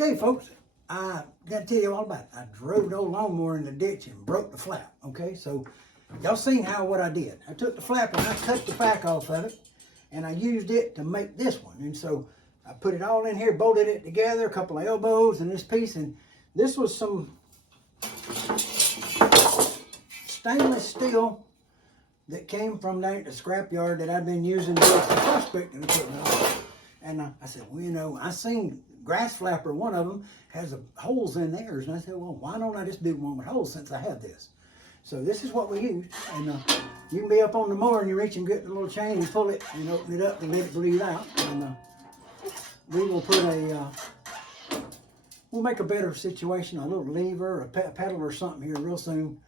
Okay, folks, I got to tell you all about it. I drove the old lawnmower in the ditch and broke the flap, okay? So, y'all seen what I did. I took the flap and I cut the back off of it, and I used it to make this one. And so, I put it all in here, bolted it together, a couple of elbows and this piece, and this was some stainless steel that came from down at the scrapyard that I'd been using to build some prospecting equipment on. And I said, well, you know, I seen grass flapper, one of them has holes in theirs. And I said, well, why don't I just do one with holes since I have this? So this is what we use. And you can be up on the mower and you reach and get the little chain and pull it and open it up and let it bleed out. And we will put we'll make a better situation, a little lever, a pedal or something here real soon.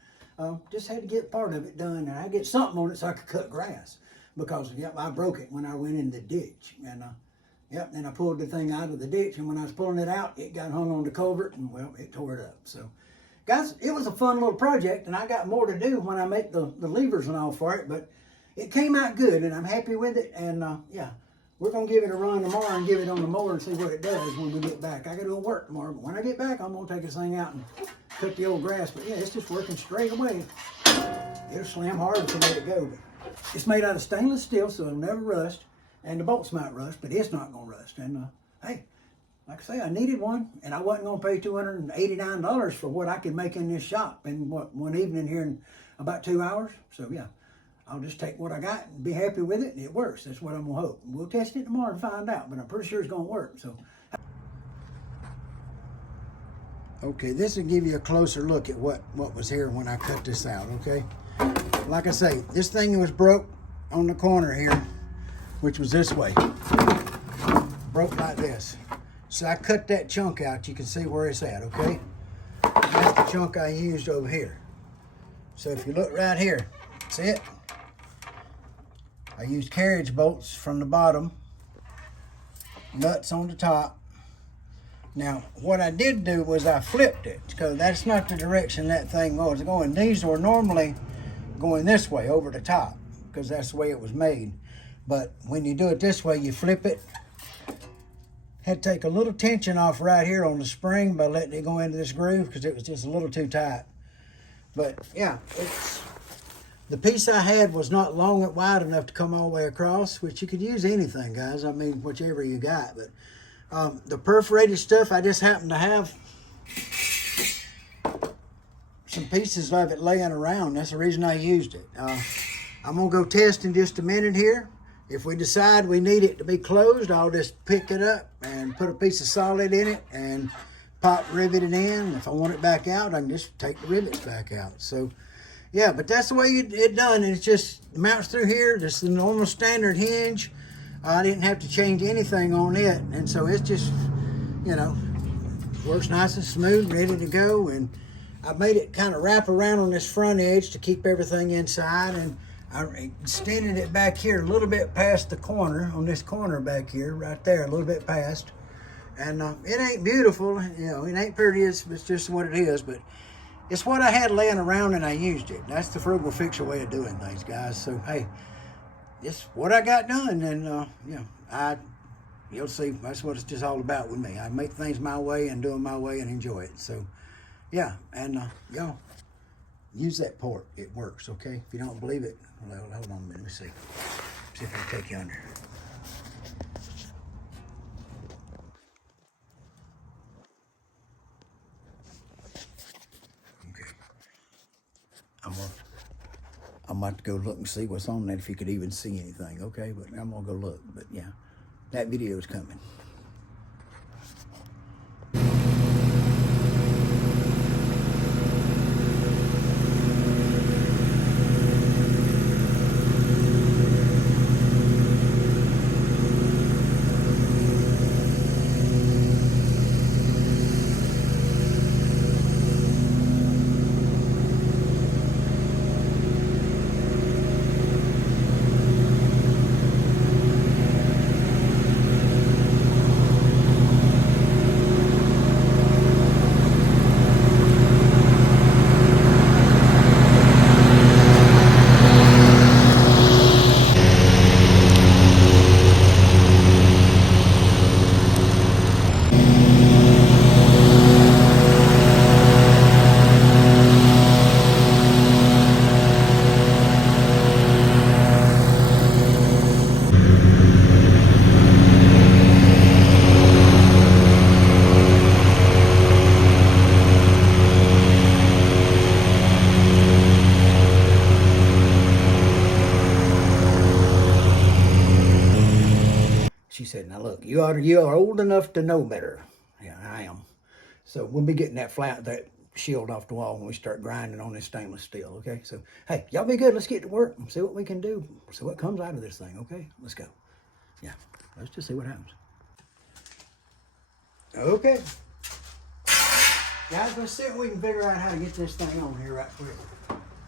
Just had to get part of it done, and I get something on it so I could cut grass, because yep, I broke it when I went in the ditch, and yep, then I pulled the thing out of the ditch, and when I was pulling it out, it got hung on the culvert, and well, it tore it up. So, guys, it was a fun little project, and I got more to do when I make the levers and all for it, but it came out good, and I'm happy with it, and yeah, we're gonna give it a run tomorrow and give it on the mower and see what it does when we get back. I gotta go to work tomorrow, but when I get back, I'm gonna take this thing out and cut the old grass. But yeah, it's just working straight away. It'll slam hard if you let it go. But it's made out of stainless steel, so it'll never rust. And the bolts might rust, but it's not gonna rust. And hey, like I say, I needed one, and I wasn't gonna pay $289 for what I could make in this shop in one evening here in about 2 hours. So yeah, I'll just take what I got and be happy with it, and it works. That's what I'm gonna hope. We'll test it tomorrow and find out, but I'm pretty sure it's gonna work. So. Okay, this will give you a closer look at what was here when I cut this out, okay? Like I say, this thing was broke on the corner here, which was this way. Broke like this. So I cut that chunk out. You can see where it's at, okay? That's the chunk I used over here. So if you look right here, see it? I used carriage bolts from the bottom, nuts on the top. Now, what I did do was I flipped it, because that's not the direction that thing was going. These were normally going this way, over the top, because that's the way it was made. But when you do it this way, you flip it. Had to take a little tension off right here on the spring by letting it go into this groove, because it was just a little too tight. But yeah, the piece I had was not long and wide enough to come all the way across, which you could use anything, guys. I mean, whichever you got. But the perforated stuff, I just happened to have some pieces of it laying around. That's the reason I used it. I'm gonna go test in just a minute here. If we decide we need it to be closed, I'll just pick it up and put a piece of solid in it and pop rivet it in. If I want it back out, I can just take the rivets back out. So yeah, but that's the way it done. And it just mounts through here. This is the normal standard hinge. I didn't have to change anything on it, and so it's just, you know, works nice and smooth, ready to go. And I made it kind of wrap around on this front edge to keep everything inside, and I extended it back here a little bit past the corner, on this corner back here, right there, a little bit past. And it ain't beautiful, you know, it ain't pretty, it's just what it is, but it's what I had laying around and I used it. That's the frugal fixer way of doing things, guys. So, hey, it's what I got done, and you know, you'll see, that's what it's just all about with me. I make things my way and do them my way and enjoy it. So yeah, and y'all use that port. It works, okay? If you don't believe it, well, hold on a minute, let me see if I can take you under. Okay, I'm about to go look and see what's on that, if you could even see anything, okay? But I'm gonna go look, but yeah, that video is coming. daughter, you are old enough to know better. Yeah, I am. So we'll be getting that shield off the wall when we start grinding on this stainless steel, okay? So, hey, y'all be good. Let's get to work and see what we can do. See what comes out of this thing, okay? Let's go. Yeah, let's just see what happens. Okay. Guys, let's see if we can figure out how to get this thing on here right quick.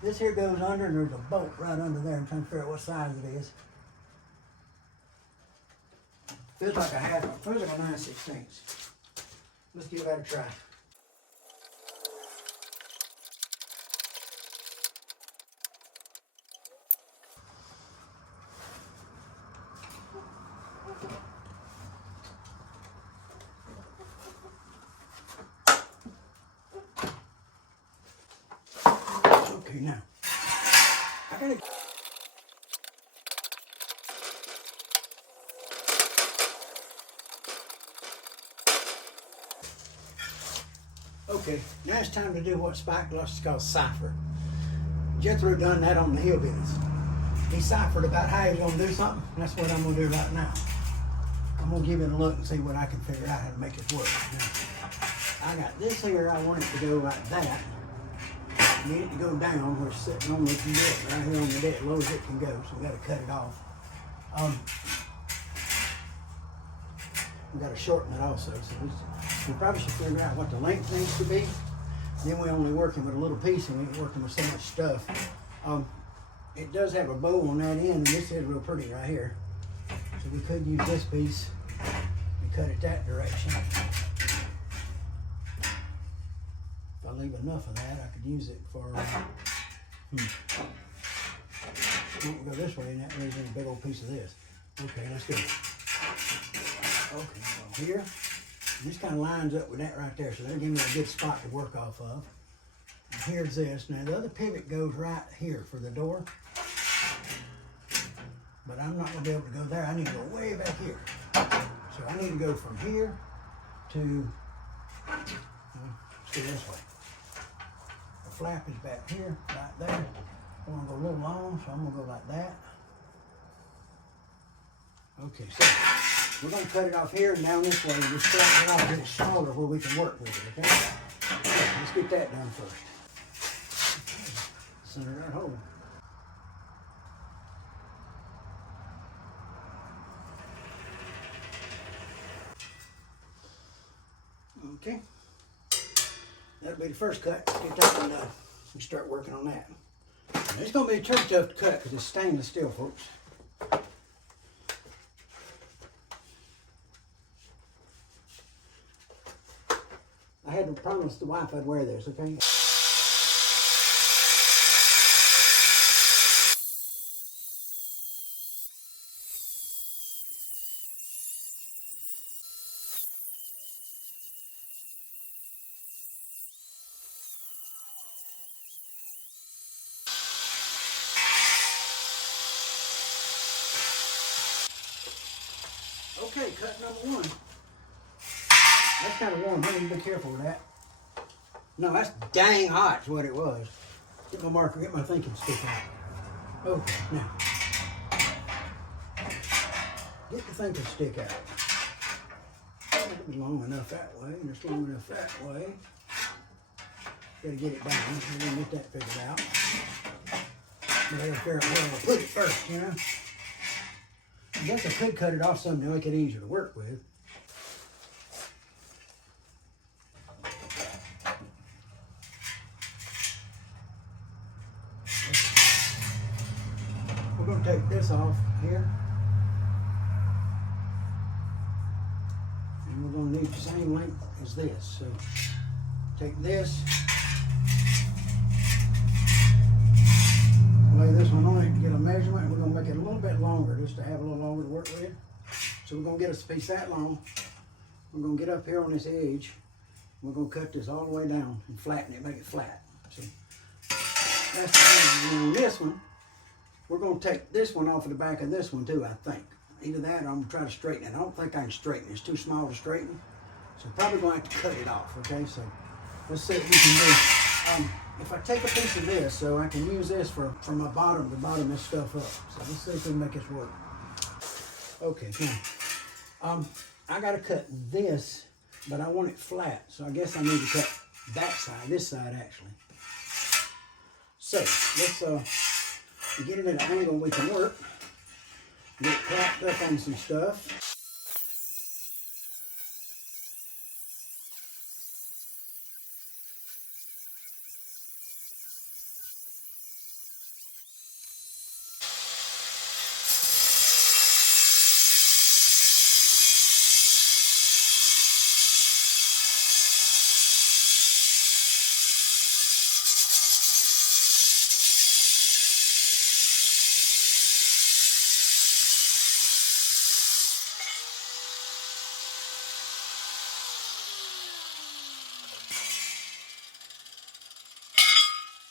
This here goes under, and there's a bolt right under there. I'm trying to figure out what size it is. Feels like a 9/16. Let's give that a try. Okay, now, I gotta... Okay, now it's time to do what Spike loves to call cipher. Jethro done that on the hillbillies. He ciphered about how he was going to do something. That's what I'm going to do right now. I'm going to give it a look and see what I can figure out how to make it work. Now, I got this here. I want it to go like that. I need it to go down where it's sitting on the deck, right here on the deck, low as it can go. So we got to cut it off. We got to shorten it also. So we probably should figure out what the length needs to be. Then we're only working with a little piece and we ain't working with so much stuff. It does have a bow on that end, and this is real pretty right here. So we could use this piece and cut it that direction. If I leave enough of that, I could use it for, won't go this way, and that leaves in a big old piece of this. Okay, let's do it. Okay, so here, this kind of lines up with that right there, so that'll give me a good spot to work off of. And here's this. Now the other pivot goes right here for the door, but I'm not going to be able to go there. I need to go way back here. So I need to go from here to, let's go this way. The flap is back here, right there. I want to go a little long, so I'm going to go like that. Okay, so we're going to cut it off here and down this way and just flatten it off, get it smaller where we can work with it, okay? Let's get that done first. Center that hole. Okay. That'll be the first cut. Get that one done and start working on that. And it's going to be pretty tough to cut because it's stainless steel, folks. I had to promise the wife I'd wear this, okay? Okay, cut number one. That's kind of warm. I need to be careful with that. No, that's dang hot is what it was. Get my marker, get my thinking stick out. Okay, now. Get the thinking stick out. It'll be long enough that way, and it's long enough that way. Gotta get it down, and then get that figured out. But I gotta figure out where I'll put it first, you know? I guess I could cut it off some to make it easier to work with. We're going to take this off here. And we're going to need the same length as this. So take this, lay this one on it and get a measurement. We're going to make it a little bit longer just to have a little longer to work with. So we're going to get a piece that long. We're going to get up here on this edge. We're going to cut this all the way down and flatten it, make it flat. So that's the thing. And on this one, we're going to take this one off of the back of this one too, I think. Either that or I'm going to try to straighten it. I don't think I can straighten it. It's too small to straighten. So I'm probably going to have to cut it off, okay? So let's see what we can do. If I take a piece of this, so I can use this for my bottom to bottom this stuff up. So let's see if we can make this work. Okay, now, I got to cut this, but I want it flat. So I guess I need to cut that side, this side actually. So let's get it at an angle we can work. Get clapped up on some stuff.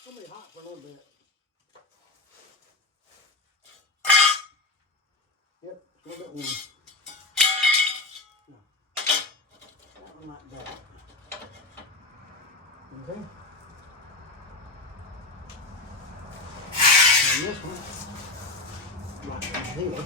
It's gonna be hot for a little bit. Yep, a little bit warm. No, that one like that. Okay. And this one, like this.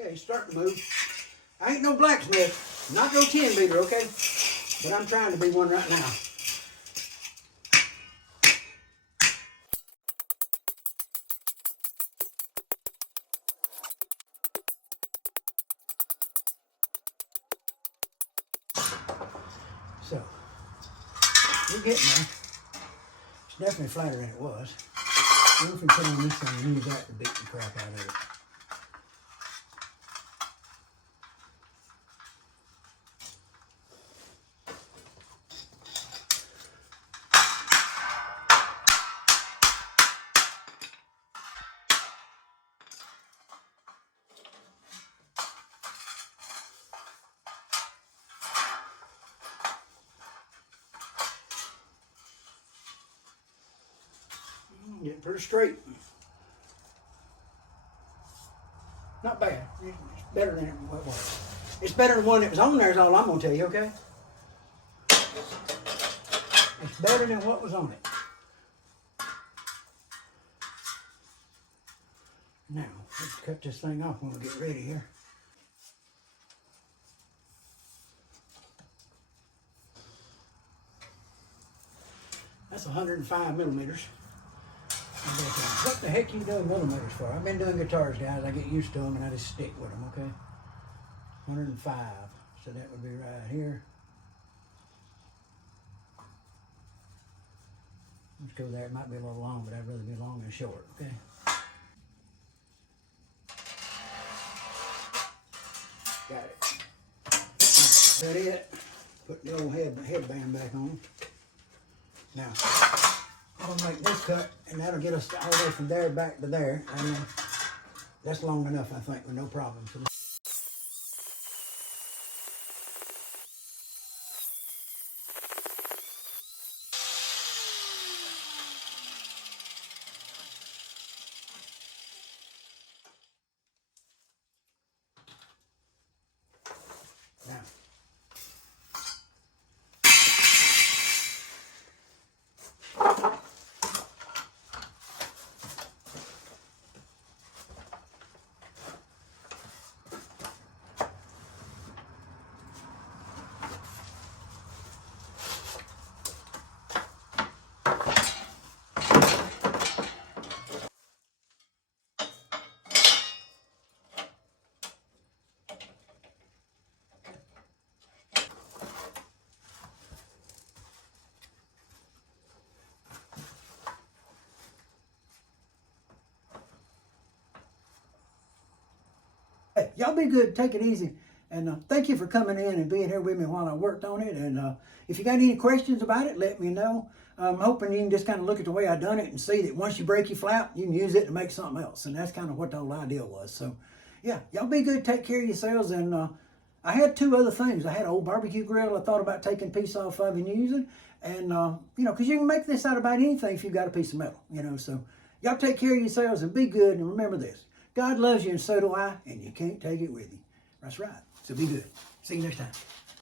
Okay, starting to move. I ain't no blacksmith, not no 10 beater, okay? But I'm trying to be one right now. So, we're getting there. It's definitely flatter than it was. Then we can put on this thing and use that to beat the crap out of it. Getting pretty straight. Not bad. It's better than it was. It's better than one that was on there is all I'm going to tell you, okay? It's better than what was on it. Now, let's cut this thing off when we get ready here. That's 105 millimeters. What the heck are you doing millimeters for? I've been doing guitars, guys. I get used to them and I just stick with them, okay? 105. So that would be right here. Let's go there. It might be a little long, but I'd rather be long and short, okay? Got it. Is that it? Put the old headband back on. Now, I'm gonna make this cut, and that'll get us all the way from there back to there, and that's long enough, I think, with no problem. Now, hey, y'all be good, take it easy, and thank you for coming in and being here with me while I worked on it. And if you got any questions about it, let me know. I'm hoping you can just kind of look at the way I done it and see that once you break your flap, you can use it to make something else. And that's kind of what the whole idea was. So, yeah, y'all be good, take care of yourselves. And I had two other things. I had an old barbecue grill I thought about taking a piece off of and using. And, you know, because you can make this out about anything if you've got a piece of metal, you know. So, y'all take care of yourselves and be good. And remember this, God loves you and so do I, and you can't take it with you. That's right. So be good. See you next time.